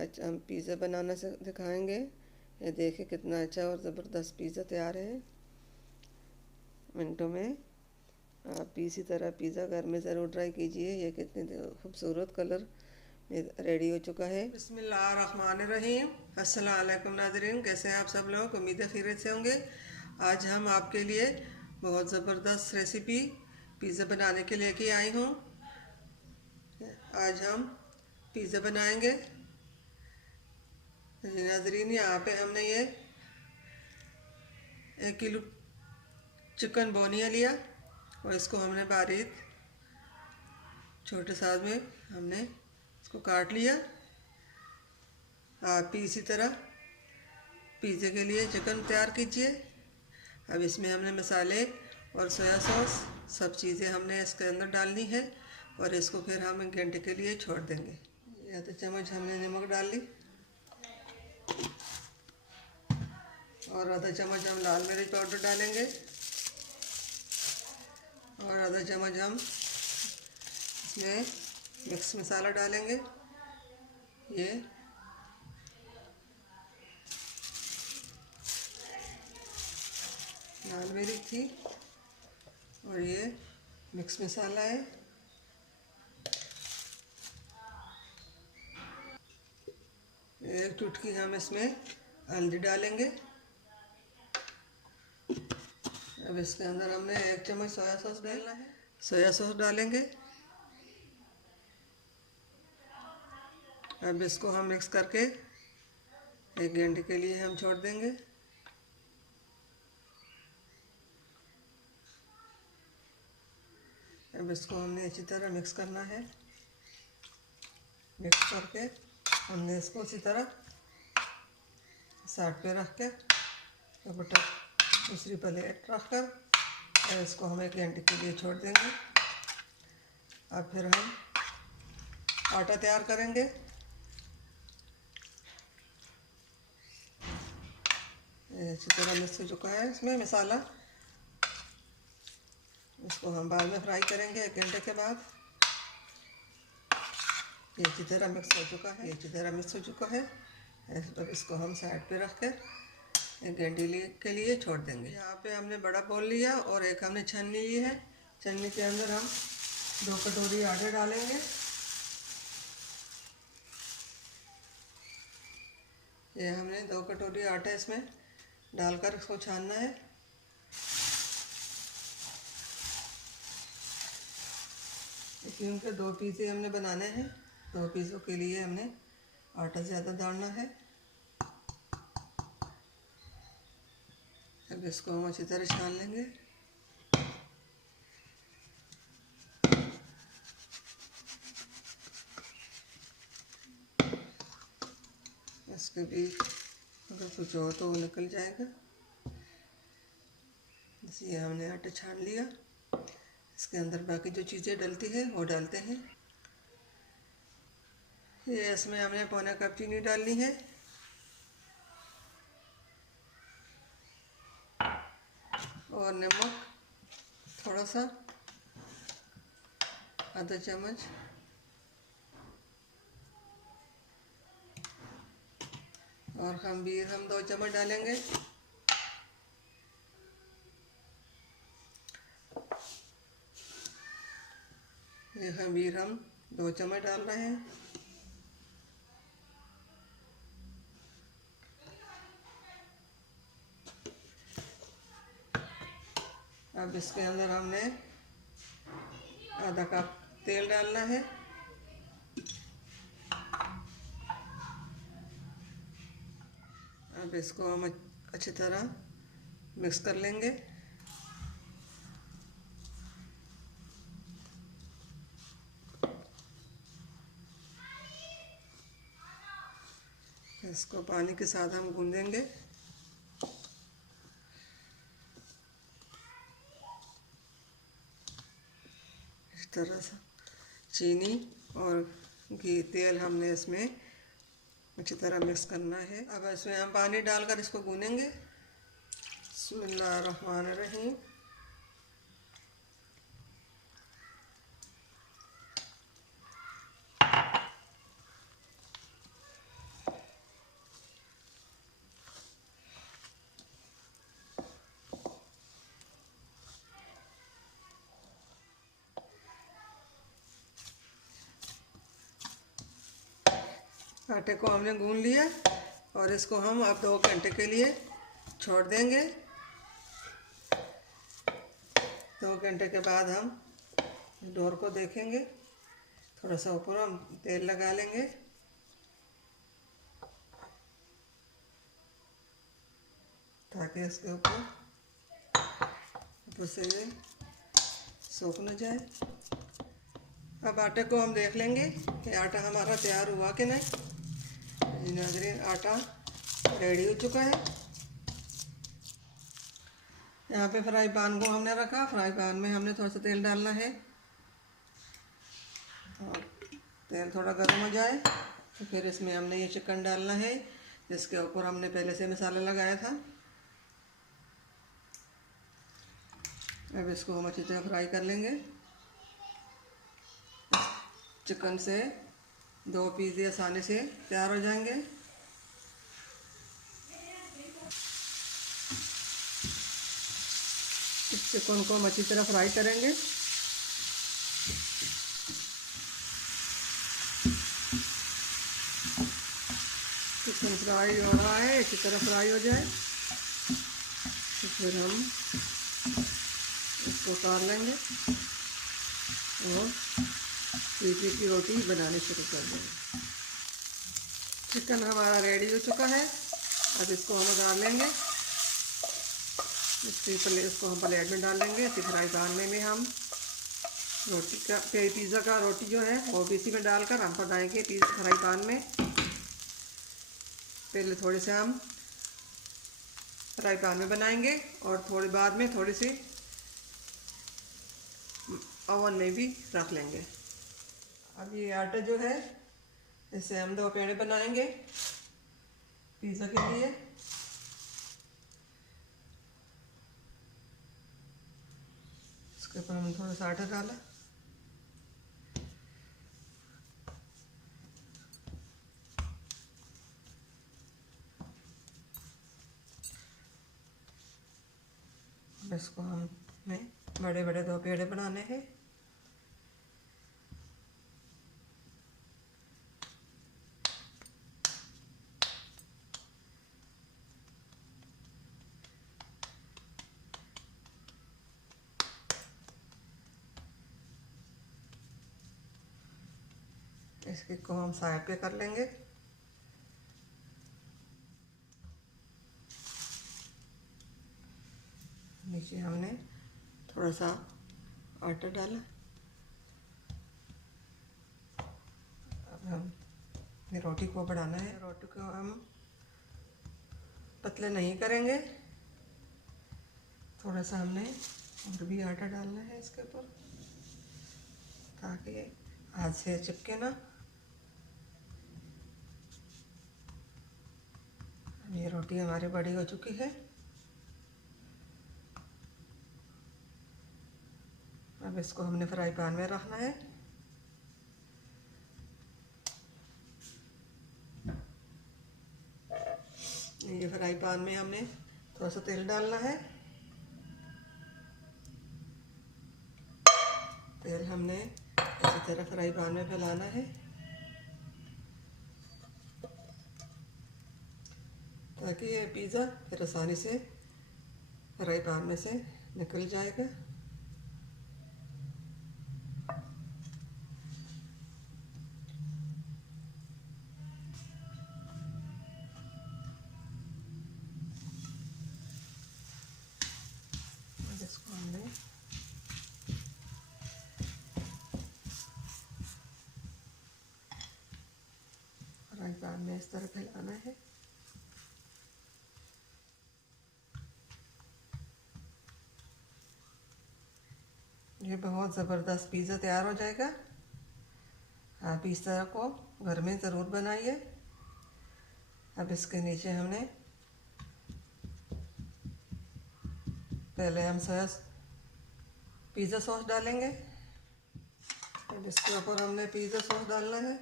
आज हम पिज़्ज़ा बनाना से दिखाएंगे। ये देखिए कितना अच्छा और ज़बरदस्त पिज़्ज़ा तैयार है मिनटों में। आप भी इसी तरह पिज़्ज़ा घर में ज़रूर ट्राई कीजिए। ये कितने खूबसूरत कलर में रेडी हो चुका है। बिस्मिल्लाहिर्रहमानिर्रहीम। अस्सलाम वालेकुम नाज़रीन, कैसे हैं आप सब लोग? उम्मीद है खैरियत से होंगे। आज हम आपके लिए बहुत ज़बरदस्त रेसिपी पिज़्ज़ा बनाने के लेके आई हूँ। आज हम पिज़्ज़ा बनाएंगे। नाज़रीन, यहाँ पे हमने ये 1 किलो चिकन बोनिया लिया और इसको हमने बारीक छोटे साइज में हमने इसको काट लिया। आप भी इसी तरह पिज़्ज़े के लिए चिकन तैयार कीजिए। अब इसमें हमने मसाले और सोया सॉस सब चीज़ें हमने इसके अंदर डालनी है और इसको फिर हम 1 घंटे के लिए छोड़ देंगे। आधा चम्मच हमने नमक डाल ली और आधा चम्मच हम लाल मिर्च पाउडर डालेंगे और आधा चम्मच हम इसमें मिक्स मसाला डालेंगे। ये लाल मिर्च थी और ये मिक्स मसाला है। एक चुटकी हम इसमें हल्दी डालेंगे। अब इसके अंदर हमने 1 चम्मच सोया सॉस डालना है। सोया सॉस डालेंगे। अब इसको हम मिक्स करके 1 घंटे के लिए हम छोड़ देंगे। अब इसको हमने अच्छी तरह मिक्स करना है। मिक्स करके हमने इसको इसी तरह साइड पे रख के ऊपर दूसरी प्लेट रख कर और इसको हम 1 घंटे के लिए छोड़ देंगे। अब फिर हम आटा तैयार करेंगे। अच्छी तरह मिक्स हो चुका है इसमें मसाला। इसको हम बाद में फ्राई करेंगे 1 घंटे के बाद। ये अच्छी तरह मिक्स हो चुका है। ये अच्छी तरह मिक्स हो चुका है। अब इसको हम साइड पे रख कर 1 घंटे के लिए छोड़ देंगे। यहाँ पे हमने बड़ा बोल लिया और एक हमने छन्नी ली है। छन्नी के अंदर हम 2 कटोरी आटे डालेंगे। ये हमने 2 कटोरी आटा इसमें डालकर इसको छानना है। क्योंकि 2 पीसे हमने बनाने हैं, 2 पीसों के लिए हमने आटा ज़्यादा डालना है। अब इसको हम अच्छी तरह छान लेंगे। इसके भी अगर कुछ हो तो वो निकल जाएगा। जैसे हमने आटा छान लिया, इसके अंदर बाकी जो चीज़ें डलती है वो डालते हैं। ये इसमें हमने पौना कप चीनी डालनी है और नमक थोड़ा सा आधा चम्मच और हम 2 चम्मच डालेंगे। ये खमीर हम 2 चम्मच डाल रहे हैं। अब इसके अंदर हमने आधा कप तेल डालना है। अब इसको हम अच्छी तरह मिक्स कर लेंगे। इसको पानी के साथ हम गूंदेंगे। इस तरह से चीनी और घी तेल हमने इसमें अच्छी तरह मिक्स करना है। अब इसमें हम पानी डालकर इसको गूंदेंगे। बिस्मिल्लाहिर्रहमानिर्रहीम। आटे को हमने गूंद लिया और इसको हम अब 2 घंटे के लिए छोड़ देंगे। 2 घंटे के बाद हम डोर को देखेंगे। थोड़ा सा ऊपर हम तेल लगा लेंगे ताकि इसके ऊपर से ये सूख न जाए। अब आटे को हम देख लेंगे कि आटा हमारा तैयार हुआ कि नहीं। जी नाज़रीन, आटा रेडी हो चुका है। यहाँ पे फ्राई पैन को हमने रखा। फ्राई पैन में हमने थोड़ा सा तेल डालना है और तेल थोड़ा गर्म हो जाए तो फिर इसमें हमने ये चिकन डालना है जिसके ऊपर हमने पहले से मसाला लगाया था। अब इसको हम अच्छी तरह फ्राई कर लेंगे। चिकन से 2 पीस आसानी से तैयार हो जाएंगे। इस चिकन को हम अच्छी तरह फ्राई करेंगे। चिकन फ्राई हो रहा है, अच्छी तरह फ्राई हो जाए तो फिर हम इसको उतार लेंगे और पीछे की रोटी बनानी शुरू कर देंगे। चिकन हमारा रेडी हो चुका है। अब इसको हम उतार लेंगे। इसको हम प्लेट में डाल लेंगे। इसी फ्राई पैन में हम रोटी का पिज़्ज़ा का रोटी जो है वो भी इसी में डालकर हम बनाएंगे फ्राई पैन में। पहले थोड़े से हम फ्राई पैन में बनाएंगे और थोड़ी बाद में थोड़ी सी ओवन में भी रख लेंगे। अब ये आटा जो है इसे हम 2 पेड़े बनाएंगे पिज़्ज़ा के लिए। इसके ऊपर हम थोड़ा सा आटा डाला। अब इसको हमें बड़े बड़े 2 पेड़े बनाने हैं। इसके को हम साइड पे कर लेंगे। नीचे हमने थोड़ा सा आटा डाला। अब हम रोटी को बढ़ाना है। रोटी को हम पतले नहीं करेंगे, थोड़ा सा हमने और भी आटा डालना है इसके ऊपर ताकि हाथ से चिपके ना। ये रोटी हमारी बड़ी हो चुकी है। अब इसको हमने फ्राई पैन में रखना है। ये फ्राई पैन में हमने थोड़ा सा तेल डालना है। तेल हमने इसी तरह फ्राई पैन में फैलाना है ताकि ये पिज़्ज़ा फिर आसानी से फ्राई पैन में से निकल जाएगा। इसको हमने फ्राई पैन में इस तरह फैलाना है। ये बहुत ज़बरदस्त पिज़्ज़ा तैयार हो जाएगा। आप इस तरह को घर में ज़रूर बनाइए। अब इसके नीचे हमने पहले हम पिज़्ज़ा सॉस डालेंगे। अब इसके ऊपर हमने पिज़्ज़ा सॉस डालना है।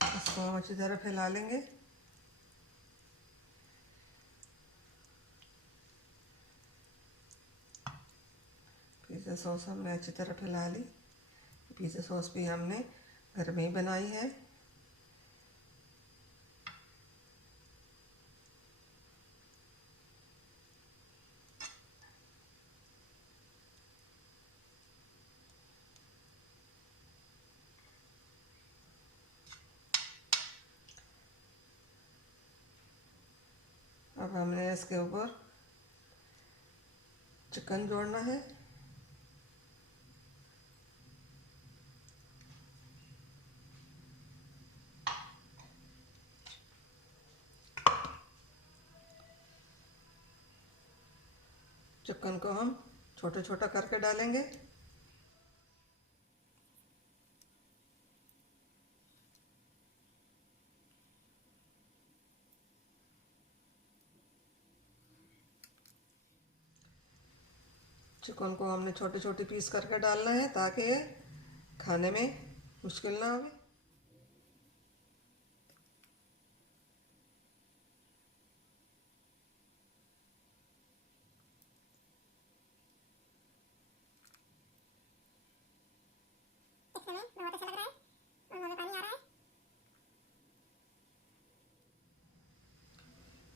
इसको हम अच्छी तरह फैला लेंगे। पिज़्ज़ा सॉस हमने अच्छी तरह फैला ली। पिज़्ज़ा सॉस भी हमने घर में ही बनाई है। अब हमने इसके ऊपर चिकन जोड़ना है। चिकन को हम छोटा छोटा करके डालेंगे। चिकन को हमने छोटे छोटे पीस करके डालना है ताकि ये खाने में मुश्किल ना आवे।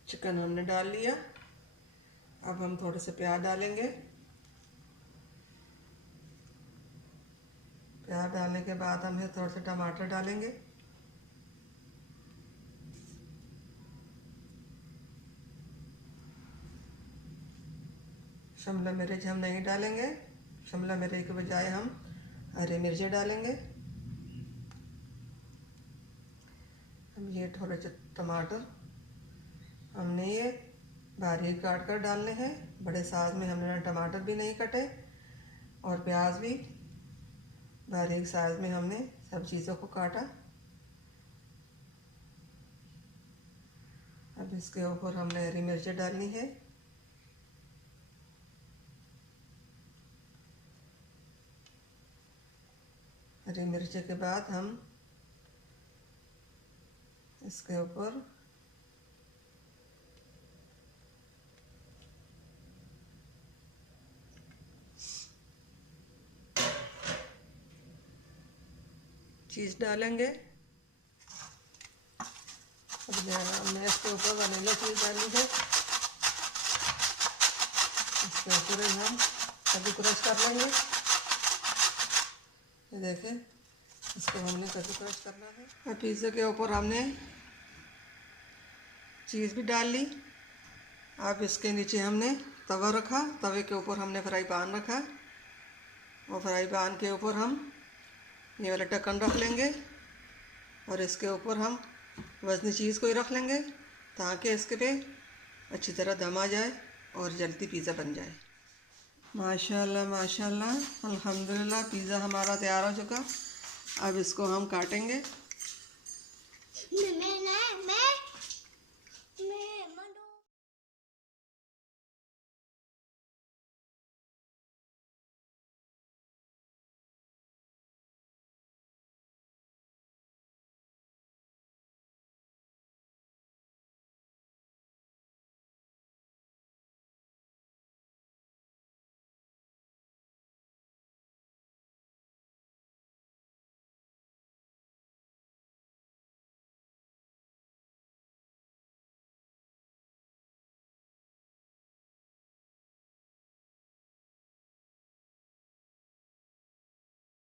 चिकन हमने डाल लिया। अब हम थोड़े से प्याज डालेंगे। प्याज डालने के बाद हम थोड़े से टमाटर डालेंगे। शिमला मिर्च हम नहीं डालेंगे। शिमला मिर्च के बजाय हम हरी मिर्ची डालेंगे। हम ये थोड़े से टमाटर हमने ये बारीक काट कर डालने हैं। बड़े साइज में हमने टमाटर भी नहीं कटे और प्याज भी बारीक साइज में हमने सब चीज़ों को काटा। अब इसके ऊपर हमने हरी मिर्च डालनी है। हरी मिर्च के बाद हम इसके ऊपर चीज़ डालेंगे। अब हमने इसके ऊपर वनीला चीज़ डाली है। इसके ऊपर हम कद्दू क्रश कर लेंगे। ये देखें, इसको हमने कद्दू क्रश करना है। और पिज़्ज़ा के ऊपर हमने चीज़ भी डाल ली। अब इसके नीचे हमने तवा रखा। तवे के ऊपर हमने फ्राई पैन रखा और फ्राई पैन के ऊपर हम ये वाला ढक्कन रख लेंगे और इसके ऊपर हम वज़नी चीज़ को ही रख लेंगे ताकि इसके पे अच्छी तरह दम आ जाए और जल्दी पिज़्ज़ा बन जाए। माशाल्लाह माशाल्लाह, अल्हम्दुलिल्लाह, पिज़्ज़ा हमारा तैयार हो चुका। अब इसको हम काटेंगे।